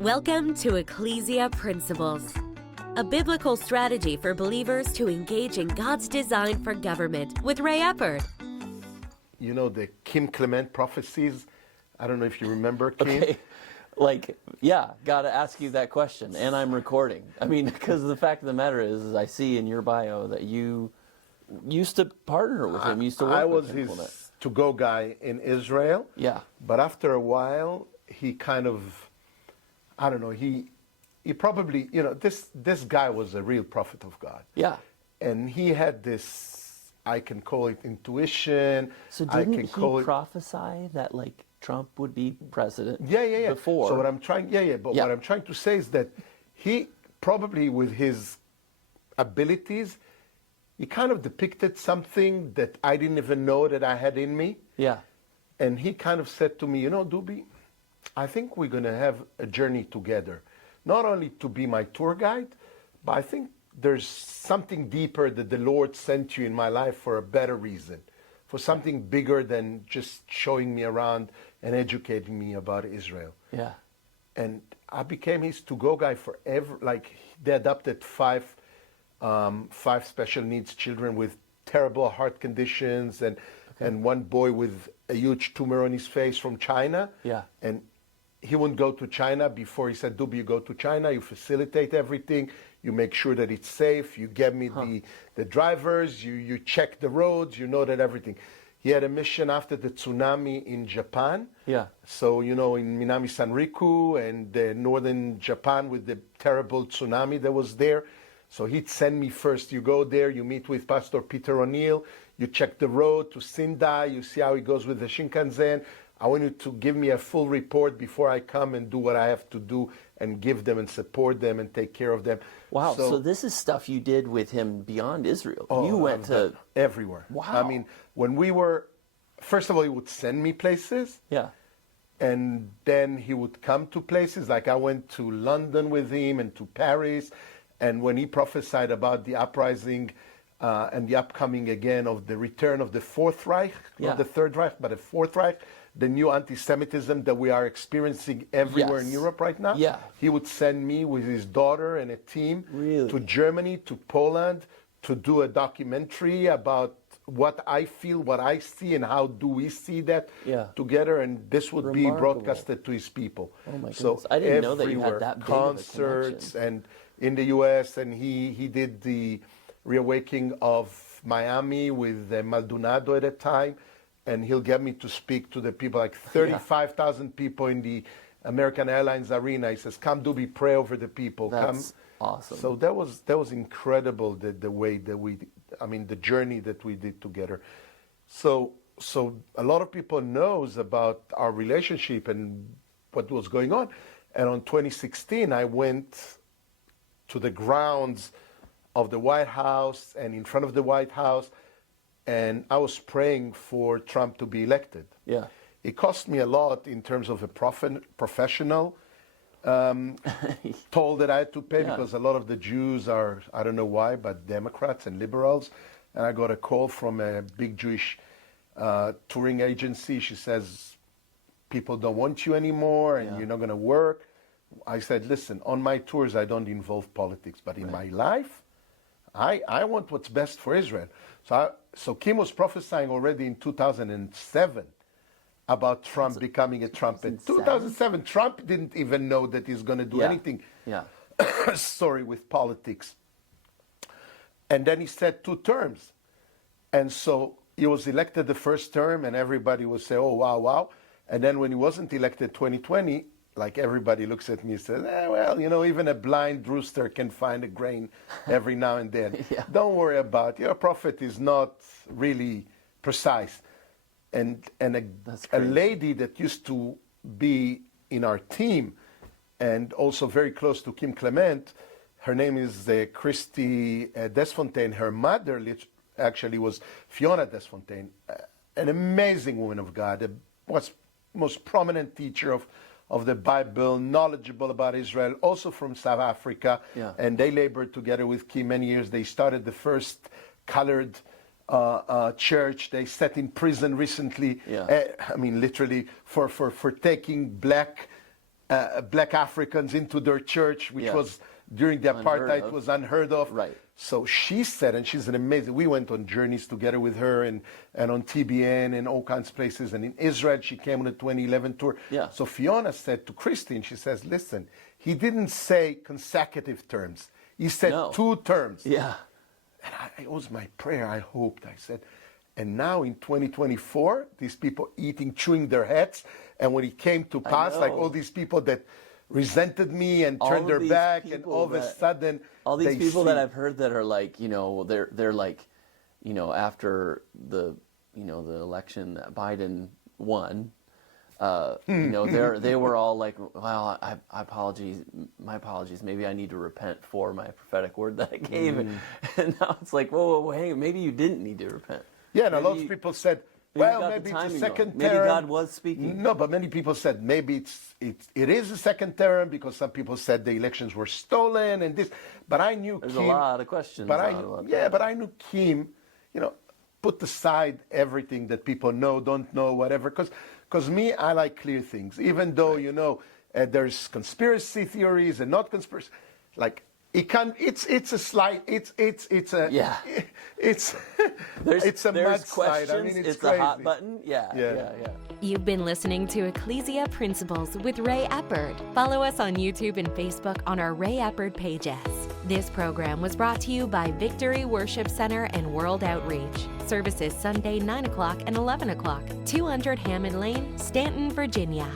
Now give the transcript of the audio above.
Welcome to Ecclesia Principles, a biblical strategy for believers to engage in God's design for government with Ray Eppard. You know, the Kim Clement prophecies. I don't know if you remember, Kim. Okay. Gotta ask you that question, and I'm recording. I mean, because the fact of the matter is I see in your bio that you used to partner with him, used to work with him. I was his to-go guy in Israel. Yeah. But after a while, he kind of, I don't know, he probably, you know, this guy was a real prophet of God. Yeah. And he had this, I can call it intuition. So didn't he prophesy that, like, Trump would be president? Yeah. Before. So what I'm trying, what I'm trying to say is that he probably, with his abilities, he kind of depicted something that I didn't even know that I had in me. Yeah. And he kind of said to me, you know, Doobie, I think we're going to have a journey together. Not only to be my tour guide, but I think there's something deeper that the Lord sent you in my life for a better reason, for something bigger than just showing me around and educating me about Israel. Yeah. And I became his to-go guy forever. Like, they adopted five special needs children with terrible heart conditions and one boy with a huge tumor on his face from China. Yeah. And he wouldn't go to China before he said, Doobie, you go to China, you facilitate everything, you make sure that it's safe, you get me the drivers, you check the roads, you know that everything. He had a mission after the tsunami in Japan. Yeah. So, you know, in Minami Sanriku and northern Japan with the terrible tsunami that was there. So he'd send me first. You go there, you meet with Pastor Peter O'Neill, you check the road to Sendai, you see how it goes with the Shinkansen. I want you to give me a full report before I come and do what I have to do and give them and support them and take care of them. Wow, so this is stuff you did with him beyond Israel. Oh, you went to everywhere. Wow. I mean, when we were, first of all, he would send me places. Yeah. And then he would come to places. Like I went to London with him and to Paris. And when he prophesied about the uprising and the upcoming again of the return of the Fourth Reich, not the Third Reich, but the Fourth Reich, the new anti-Semitism that we are experiencing everywhere in Europe right now. Yeah. He would send me with his daughter and a team to Germany, to Poland, to do a documentary about what I feel, what I see, and how do we see that together. And this would be broadcasted to his people. Oh my goodness. So I didn't know that you had that big concerts of a connection. and in the U.S., and he did the reawakening of Miami with Maldonado at a time. And he'll get me to speak to the people, like 35,000 people in the American Airlines Arena. He says, come, Doobie, pray over the people. That's awesome. So that was incredible, the way that the journey that we did together. So a lot of people knows about our relationship and what was going on. And on 2016, I went to the grounds of the White House and in front of the White House, and I was praying for Trump to be elected. Yeah. It cost me a lot in terms of a professional toll that I had to pay because a lot of the Jews are, I don't know why, but Democrats and liberals. And I got a call from a big Jewish touring agency. She says, people don't want you anymore and you're not going to work. I said, listen, on my tours, I don't involve politics. But in my life, I want what's best for Israel. So Kim was prophesying already in 2007 about Trump becoming a Trump. In 2007, Trump didn't even know that he's going to do anything, with politics. And then he said 2 terms. And so he was elected the first term, and everybody would say, oh, wow, wow. And then when he wasn't elected 2020, like everybody looks at me and says, well, you know, even a blind rooster can find a grain every now and then. Don't worry about it. Your prophet is not really precise. And a lady that used to be in our team and also very close to Kim Clement, her name is Christy Desfontaine. Her mother actually was Fiona Desfontaine, an amazing woman of God, was most prominent teacher of the Bible, knowledgeable about Israel, also from South Africa. And they labored together with Kim many years. They started the first colored church. They sat in prison recently. I mean, literally for taking black black Africans into their church, which Yeah. was during the Unheard apartheid of. was unheard of. Right. So she said, and she's an amazing, we went on journeys together with her and on TBN and all kinds of places. And in Israel, she came on a 2011 tour. Yeah. So Fiona said to Christine, she says, listen, he didn't say consecutive terms. He said No. 2 terms. Yeah. And it was my prayer. I hoped. I said, and now in 2024, these people eating, chewing their heads. And when it came to pass, like know. all these people that resented me and All turned of their these back, and people all of a that- sudden, All these they people see- that I've heard that are like, they're like, after the, the election that Biden won, they were all like, well, I apologies, my apologies. Maybe I need to repent for my prophetic word that I gave. And now it's like, whoa, hang on, maybe you didn't need to repent. Yeah, and a lot Maybe of people said, maybe you well, got the maybe it's a timing second wrong. Maybe term. God was speaking. No, but many people said maybe it is a second term because some people said the elections were stolen and this. But I knew There's Kim, a lot of questions. But about yeah, that. but I knew Kim, put aside everything that people know, don't know, whatever. Because me, I like clear things. Even though there's conspiracy theories and not conspiracy, like. It's a slide. It's a Yeah. It's There's it's a there's mudslide. questions. I mean, it's a hot crazy. button. Yeah. You've been listening to Ecclesia Principles with Ray Eppard. Follow us on YouTube and Facebook on our Ray Eppard pages. This program was brought to you by Victory Worship Center and World Outreach. Services Sunday 9 o'clock and 11 o'clock, 200 Hammond Lane, Stanton, Virginia.